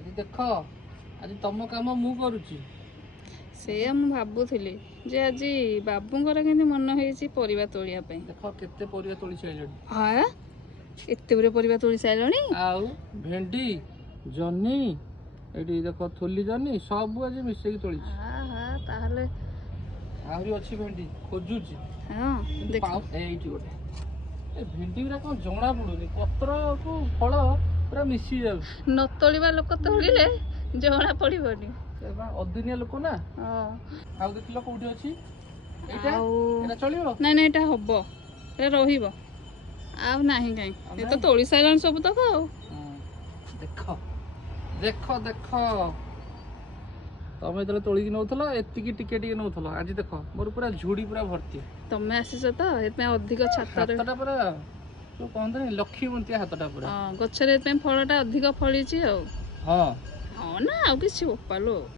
आज देख आज तुम काम मु करुची से मु भाबुଥିଲି जे आज बाबूंकर केमती मन होईची परिबा तोलिया पई देख केते परिया तोली साइलनी हां एते बरे परिबा तोली साइलनी आउ भेंडी जन्नी एडी देख थोली जन्नी सब आज मिसेकी तोली हां हां ताहले आहुरी अच्छी भेंडी खोजुची हां देख एइटी गोटे ए भेंडी गुरा कोन जणा पडुनी पत्र को फल पूरा मिसी जाउ न तोलिबा लोक तोलिले जणा पड़िबनी अदिनिया लोक ना हां आउ देखिलो कोठी अछि एटा एटा चलियो नहीं नहीं एटा हबो ए रहिबो आ नाही काई ए तो तोली साइलन सब तक आ देख देख देख तमे तले तोली नौथलो एतिकी टिके टिके नौथलो आज देख मोर पूरा झुडी पूरा भर्ती तमे आसीस तो एतमे अधिक छातर हातटा पूरा तो कहंत नहीं लक्ष्मीवंती हातटा पूरा हां गछरे एतमे फळटा अधिक फळीची आ हां हां ना आ किछि उपालो